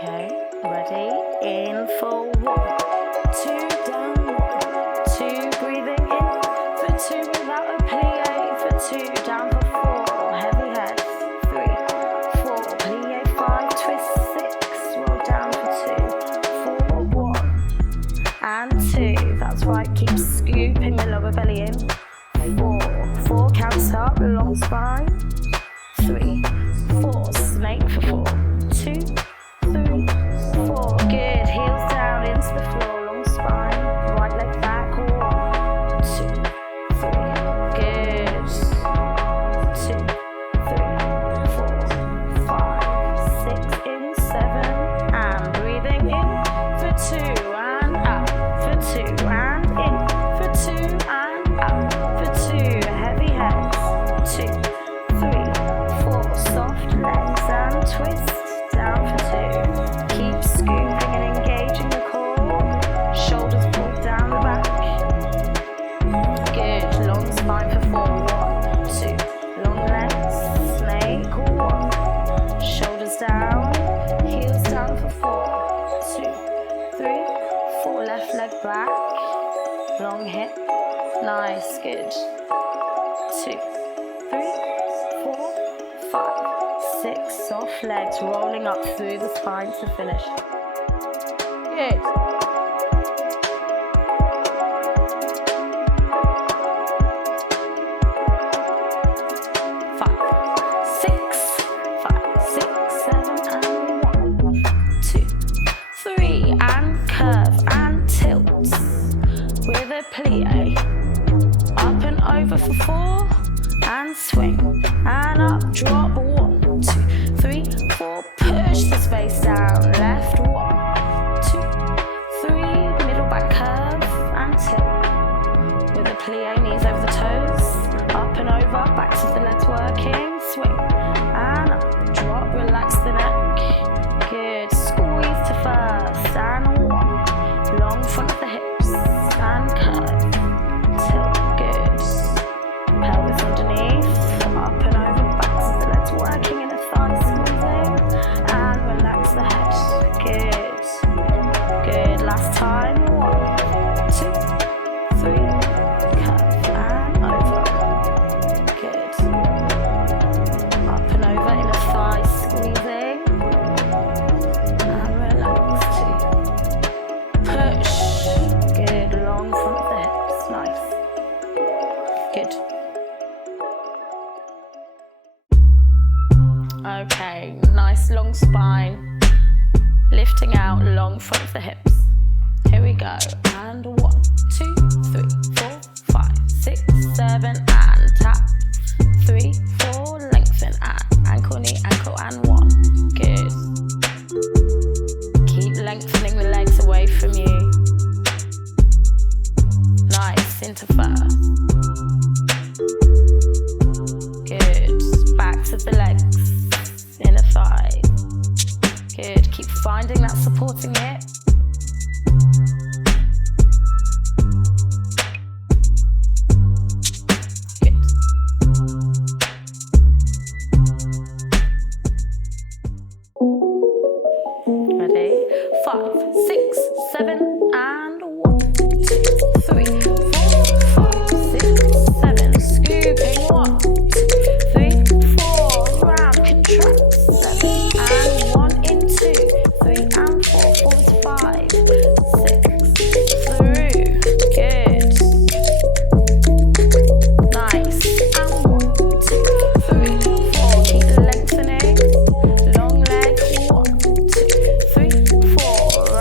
Okay, ready? In for 1, 2 down, 1, 2 breathing in for 2 without a plie for 2 down for 4 heavy head 3, 4 plie 5 twist 6 roll down for 2 4 1 and 2. That's right. Keep scooping the lower belly in. 4 counts up, long spine. 3 4 snake for 4 2 3 4. Good. Heels down into the floor, long spine. Right leg back. 1 2 3. Good. 2 3 4 5 6 in 7 and breathing in for 2 and up for 2 and in for 2 and up for 2. Heavy heads. 2 3 4 soft legs and twist down for 2. Keep scooping and engaging the core. Shoulders pulled down the back. Good. Long spine for 4. 1 2. Long legs. Snake. 1. Shoulders down. Heels down for 4. 2 3 4. Left leg back. Long hip. Nice. Good. 2 3 4 5 6. Soft legs rolling up through the spine to finish. Good. 5 6 5 6 7 and 1 2 3 and curve and tilt with a plie. Up and over for 4 and swing and up, drop 1 2 3 4. Push the space down, left 1 2 3. Middle back curve and tilt with a plie, knees over the toes. Up and over, backs of the legs working. Swing and up, drop, relax the neck. Good. Squeeze to first and 1. Long front of the hips and curve. Tilt. Good. Pelvis underneath. Up and over, backs of the legs working in a thigh squeezing. And relax the head. Good. Good. Last time. 1 2 3. Curve and over. Good. Up and over in a thigh squeezing. And relax 2. Push. Good. Long front of the hips. Nice. Good. Okay, nice long spine. Lifting out, long front of the hips. Here we go. And 1 2 3 4 5 6 7 and tap. 3 4 lengthen and ankle, knee, ankle and 1. Good. Keep lengthening the legs away from you. Nice, into first. Good. Backs of the legs, inner thigh. Good. Keep finding that supporting hip. Good. Ready? 5 6 7 and 1 2 3 4 5 6 7. Scooping 1 2 3 4. Round, contract 7 and 1 in 2 3 and 4. Forwards 5 6 through. Good. Nice. And 1 2 3 4. Keep lengthening. Long leg. 1 2 3 4.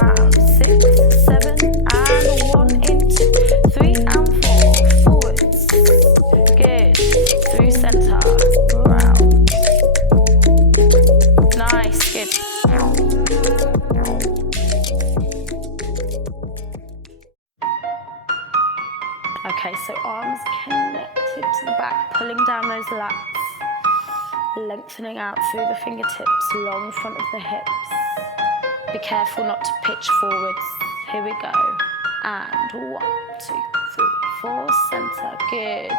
Round 6 7 and 1 in 2 3 and 4. Forwards. Good. Through center. Round. Nice. Good. Okay, so arms connected to the back, pulling down those lats, lengthening out through the fingertips, long front of the hips. Be careful not to pitch forwards. Here we go. And 1 2 3 4. Center. Good.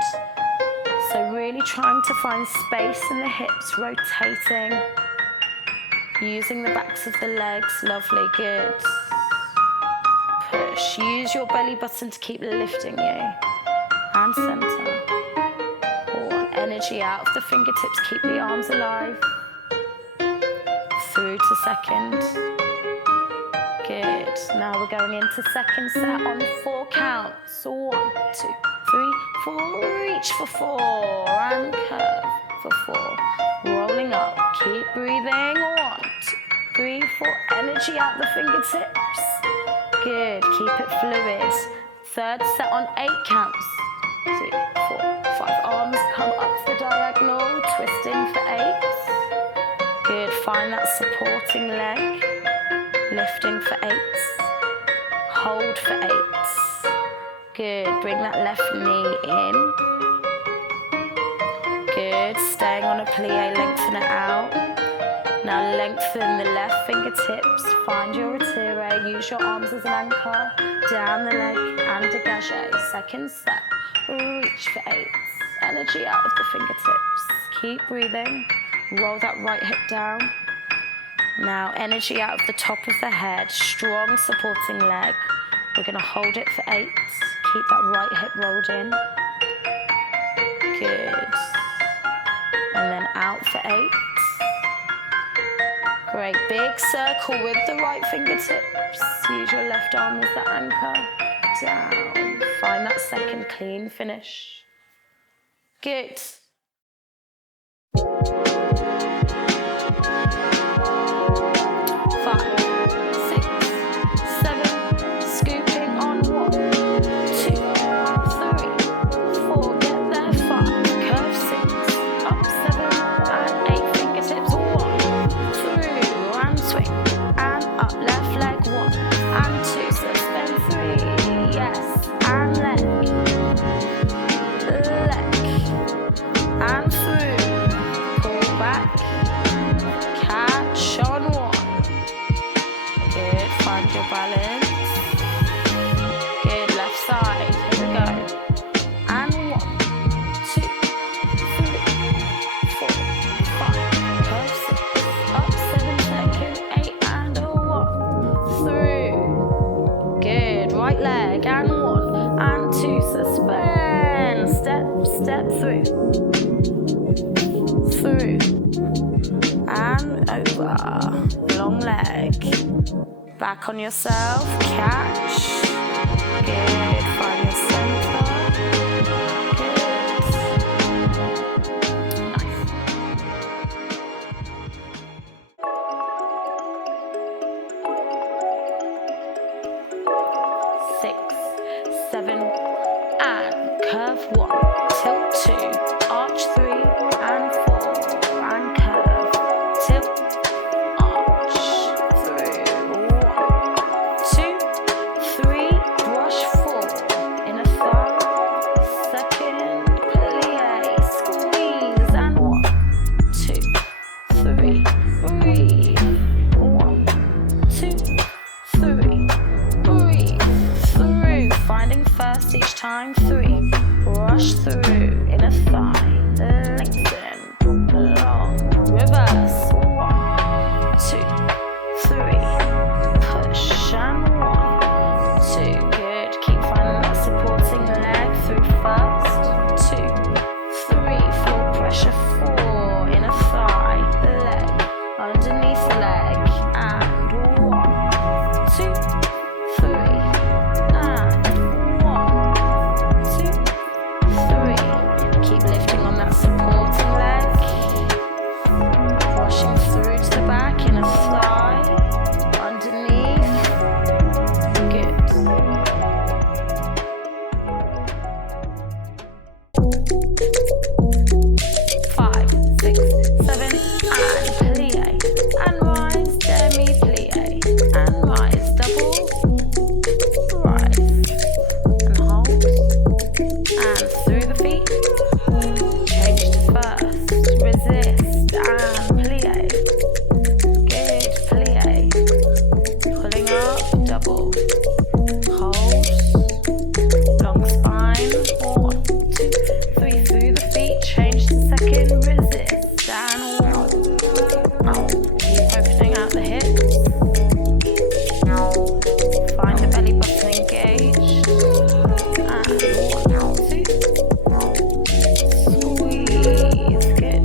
So really trying to find space in the hips, rotating. Using the backs of the legs, lovely, good. Push, use your belly button to keep lifting you. And center. One, energy out of the fingertips, keep the arms alive. Through to second. Good, now we're going into second set on 4 counts. 1, 2, 3, 4, reach for 4, and curve for 4. Rolling up, keep breathing. 1, 2, 3, 4, energy out the fingertips. Good, keep it fluid. Third set on 8 counts. 3, 4, 5, arms come up the diagonal, twist in for 8. Good, find that supporting leg, lifting for 8. Hold for 8. Good, bring that left knee in. Good, staying on a plie, lengthen it out. Now lengthen the left fingertips, find your retire, use your arms as an anchor, down the leg and dégage. Second set, reach for 8. Energy out of the fingertips, keep breathing, roll that right hip down. Now energy out of the top of the head, strong supporting leg. We're gonna hold it for 8, keep that right hip rolled in. Good. And then out for 8. Great, big circle with the right fingertips. Use your left arm as the anchor. Down. Find that second clean finish. Good. 5, 6, 7, scooping on 1, 2, 3, 4, get there, 5, curve 6, up 7, and 8, fingertips 1, through, and swing, and up, left leg 1, and 2, suspend 3, yes, and leg, and through, pull back, catch on 1. Good, find your balance. Good, left side, here we go. And 1, 2, 3, 4, 5, curve 6, up 7 second, 8 and 1, through. Good, right leg, and 1, and 2, suspend, step through, and over, long leg. Back on yourself, catch. Good, find your center. Good. Nice. 6, 7, and curve 1, tilt 2, arch 3, and 4, and curve, tilt, arch, through, 1, 2, 3, brush 4, inner thigh, second, plie, squeeze, and 1, 2, 3, breathe, 1, 2, 3, breathe, through, finding first each time, 3, brush through, inner thigh, lengthen, long, reverse, 1, 2, 3, push, and 1, 2, good, keep finding that supporting leg through first, 2, 3, floor pressure, 4, inner thigh, leg, underneath leg, and 1, 2, 3, and 1, 2, 3, keep lifting on that supporting leg, brushing through to the back, inner thigh, underneath, good. 5, 6, 7, and plie, and rise, demi plie, and rise, double, rise, and hold, and through the feet, change to first, resist, and plie, good, plie, pulling up, double, hold, long spine, 1, 2, 3, through the feet, change to second, resist, and 1, keep opening out the hips. Find the belly button engaged. And 1, 2. Squeeze. Good.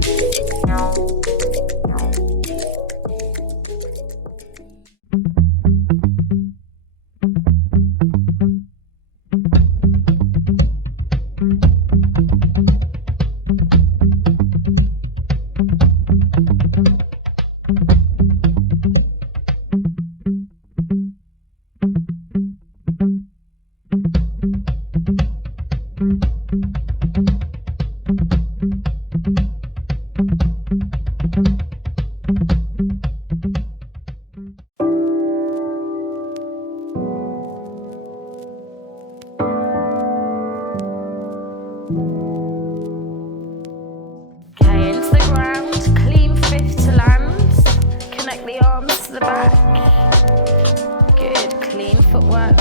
Footwork.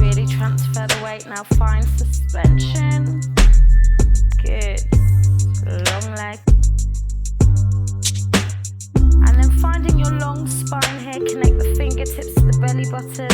Really transfer the weight, now find suspension. Good. Long leg. And then finding your long spine here, connect the fingertips to the belly button.